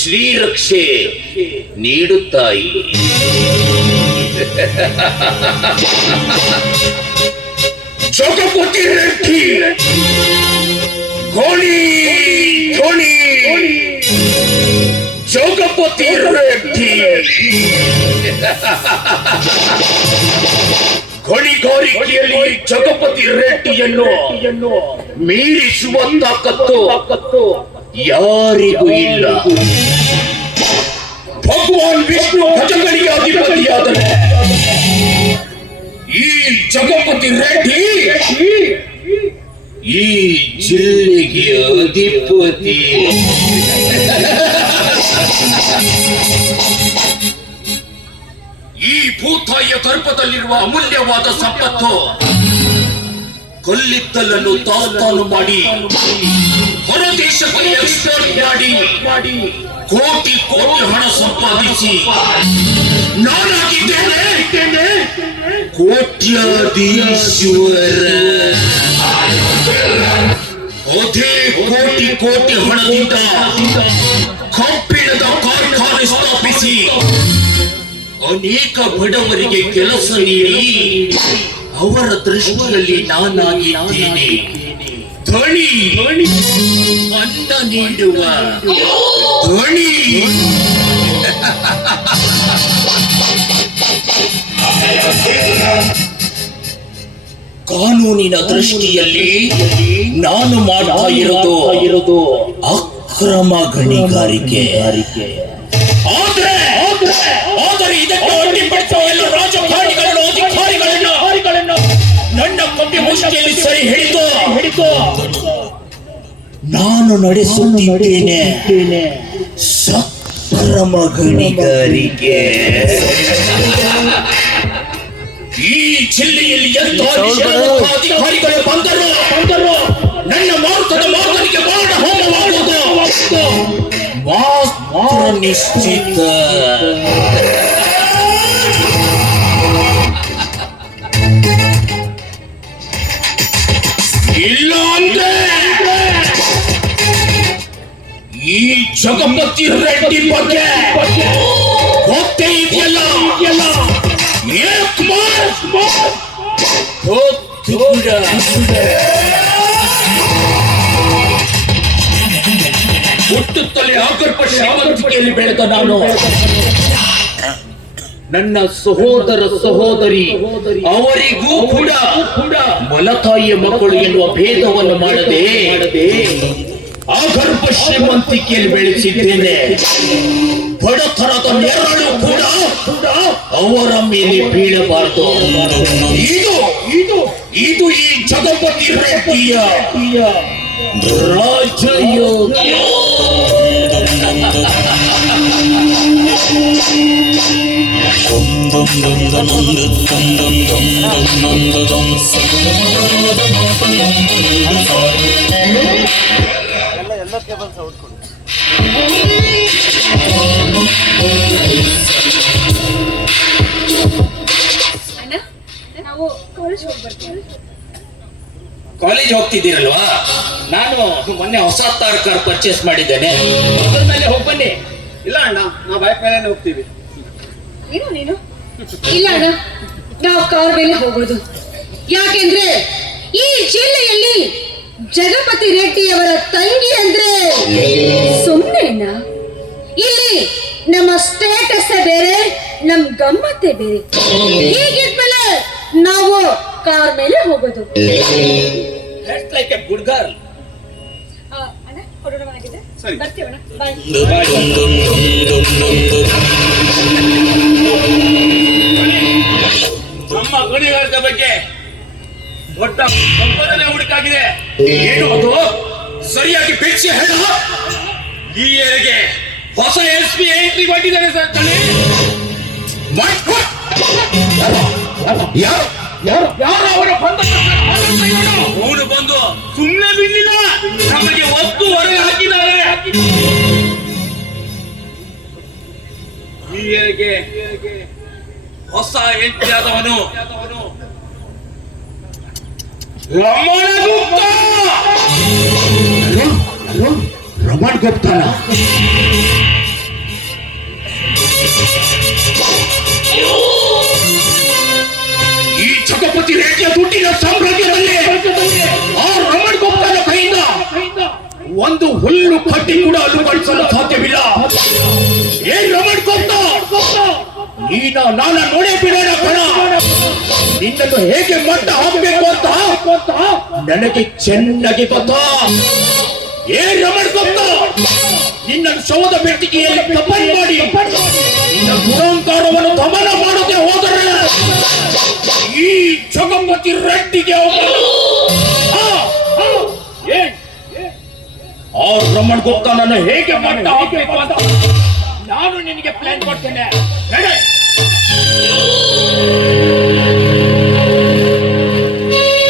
ಶ್ರೀರಕ್ಷೆ ನೀಡುತ್ತಾಯಿ. ಜಗಪತಿ ರೆಡ್ಡಿ ಗೋಳಿ ಗೋಳಿ ಜಗಪತಿ ರೆಡ್ಡಿ ಹೊಳಿಗಾರಿಕೆಯಲ್ಲಿ ಜಗಪತಿ ರೆಡ್ಡಿಯನ್ನು ಮೀರಿಸುವ ತಾಕತ್ತು ಯಾರಿಗೂ ಇಲ್ಲ. ಭಗವಾನ್ ವಿಷ್ಣು ಭಜಗಳಿಗೆ ಅಧಿಪತಿಯಾದರೆ ಈ ಜಗಪತಿ ರೆಡ್ಡಿ ಈ ಜಿಲ್ಲೆಗೆ ಅಧಿಪತಿ. ಈ ಭೂತಾಯಿಯ ಗರ್ಭದಲ್ಲಿರುವ ಅಮೂಲ್ಯವಾದ ಸಂಪತ್ತು ಕಲ್ಲಿದ್ದಲನ್ನು ದಾಸ್ತಾನು ಮಾಡಿ ಹೊರದೇಶಕ್ಕೆ ಎಕ್ಸ್ಪೋರ್ಟ್ ಮಾಡಿ ಕೋಟಿ ಕೋಟಿ ಹಣ ಸಂಪಾದಿಸಿ ನಾನಾಗಿದ್ದೇನೆ ಕೋಟ್ಯಾಧೀಶ್ವರ. ಅದೇ ಕೋಟಿ ಕೋಟಿ ಹಣದಿಂದ ಕಬ್ಬಿಣದ ಕಾರ್ಖಾನೆ ಸ್ಥಾಪಿಸಿ ಅನೇಕ ಬಡವರಿಗೆ ಕೆಲಸ ನೀಡಿ ಅವರ ದೃಷ್ಟಿಯಲ್ಲಿ ನಾನಾಗಿದ್ದೇನೆ ಧ್ವನಿ, ಅನ್ನ ನೀಡುವ ಧ್ವನಿ. ಕಾನೂನಿನ ದೃಷ್ಟಿಯಲ್ಲಿ ನಾನು ಮಾಡ್ತಾ ಇರೋದು ಸಕ್ರಮ ಗಣಿಗಾರಿಕೆ. ಆದರೆ ಇದಕ್ಕೆ ಅಡ್ಡಿಪಡಿಸುವ ಎಲ್ಲ ರಾಜಕಾರಣಿಗಳನ್ನು ಅಧಿಕಾರಿಗಳನ್ನು ನನ್ನ ಕಪ್ಪಿ ಮುಷ್ಟಿಯಲ್ಲಿ ಸರಿ ಹಿಡಿದು ನಾನು ನಡೆಸುತ್ತಿದ್ದೇನೆ ಸಕ್ರಮ ಗಣಿಗಾರಿಕೆ. ಈ ಜಿಲ್ಲೆಯಲ್ಲಿ ಎಂತ ಅಧಿಕಾರಿಗಳು ಬಂದರು ನನ್ನ ಮಾರುತದ ಮಾತನಿಗೆ ಮಾಡ ಹೋಮವಾಗುವುದು ಮಾತ್ರ ನಿಶ್ಚಿತ. ಇಲ್ಲ ಅಂದ್ರೆ ಈ ಜಗಪತಿ ರೆಡ್ಡಿ ಬಗ್ಗೆ ಗೊತ್ತೇ ಇದೆಯಲ್ಲ, ಹುಟ್ಟುತ್ತಲೇ ಆಗರ್ಭ ಶ್ರೀಮಂತಿಕೆಯಲ್ಲಿ ಬೆಳೆದ ನಾನು ನನ್ನ ಸಹೋದರಿ ಅವರಿಗೂ ಕೂಡ ಮಲತಾಯಿಯ ಮಕ್ಕಳು ಎನ್ನುವ ಭೇದವನ್ನು ಮಾಡದೆ ಆಗರ್ಭ ಶ್ರೀಮಂತಿಕೆಯಲ್ಲಿ ಬೆಳೆಸಿದ್ದೇನೆ. ಬಡತನದ ನೆರಳು ಕೂಡ ಅವರ ಮೇಲೆ ಬೀಳಬಾರದು. ಇದು ಈ ಜಗಪತಿ ರೆಡ್ಡಿಯ ರಾಜಯೋಗ. ಕಾಲೇಜ್ ಹೋಗ್ತಿದ್ದೀರಲ್ವಾ? ನಾನು ಮೊನ್ನೆ ಹೊಸ ಕಾರ್ ಪರ್ಚೇಸ್ ಮಾಡಿದ್ದೇನೆ. ಅದ್ರ ಮೇಲೆ ಹೋಗ್ಬನ್ನಿ. ಇಲ್ಲ ಅಣ್ಣ, ನಾವು ಬೈಕ್ ಮೇಲೆ ಹೋಗ್ತೀವಿ. ನೀನು ಇಲ್ಲ ಅಣ್ಣ, ನಾವು ಕಾರ್ ಮೇಲೆ ಹೋಗೋದು. ಯಾಕೆಂದ್ರೆ ಈ ಜಿಲ್ಲೆಯಲ್ಲಿ ಜಗಪತಿ ರೆಡ್ಡಿಯವರ ತಂಗಿ ಅಂದ್ರೆ ಸುಮ್ಮನೆನ? ಇಲ್ಲಿ ನಮ್ಮ ಸ್ಟೇಟಸ್ ಬೇರೆ, ನಮ್ ಗಮ್ಮತ್ತೇ ಬೇರೆ. ಹೀಗಿದ್ಮೇಲೆ ನಾವು ಕಾರ್ ಮೇಲೆ ಹೋಗೋದು. That's like a good girl. ಅಣ್ಣ ಹೊರಡೋಣಾಗಿದೆ, ಸರಿ ಬರ್ತೀವಣ್ಣ, ಬಾಯ್. ನಮ್ಮ ಗಣಿಗಾರಿಕೆ ಬಗ್ಗೆ ದೊಡ್ಡ ಸಂಪಾದನೆ ಹುಡುಕಾಗಿದೆ. ಏನು ಅದು? ಸರಿಯಾಗಿ ಬಿಡಿಸಿ ಹೇಳು. ಈ ಏರಿಯಾಗೆ ಹೊಸ SP ಎಂಟ್ರಿ ಮಾಡಿದ್ದಾರೆ ಸರ್. ಯಾರು ಅವರ ಅವನು ಬಂದು ಸುಮ್ಮನೆ ಬಿಡ್ಲಿಲ್ಲ, ನಮಗೆ ಒತ್ತು ಹೊರಗೆ ಹಾಕಿದ್ದಾರೆ. ಈ ಏರಿಯಾಗೆ ಹೊಸ ಎಂಟ್ರಿ ಆದವನು ರಮಣ ಗುಪ್ತನ. ಈ ಜಗಪತಿ ರೆಡ್ಡಿಯ ದುಡ್ಡಿನ ಸಾಮ್ರಾಜ್ಯದಲ್ಲಿ ಆ ರಮಣ ಗುಪ್ತನ ಕೈಯಿಂದ ಒಂದು ಹುಲ್ಲು ಕಟ್ಟಿ ಕೂಡ ಅಲುಗಾಡಿಸಲು ಸಾಧ್ಯವಿಲ್ಲ. ಏನ್ ರಮಣ ಗುಪ್ತ, ನೀನ ನಾನ ನೋಡೇ ಬಿಡೋಣ ಕಣ. ನಿನ್ನನ್ನು ಹೇಗೆ ಮಟ್ಟ ಹಾಕಬೇಕು ಅಂತ ನನಗೆ ಚೆನ್ನಾಗಿ ಗೊತ್ತಾ. ಏ ರಮಣ ಗುಪ್ತ, ನಿನ್ನ ಶವದ ಬೆಟ್ಟಿಗೆಯಲ್ಲಿ ತಪನ್ ಮಾಡಿ ನಿನ್ನ ದುರಂಕಾರವನ್ನು ದಮನ ಮಾಡದೆ ಹೋದರೆ ಈ ಜಗಪತಿ ರೆಡ್ಡಿಗೆ ಆ ರಮಣ ಗುಪ್ತ ನನ್ನ ಹೇಗೆ ಮಟ್ಟ ಹಾಕಬೇಕು ಅಂತ ನಾನು ನಿನಗೆ ಪ್ಲಾನ್ ಕೊಡ್ತೇನೆ.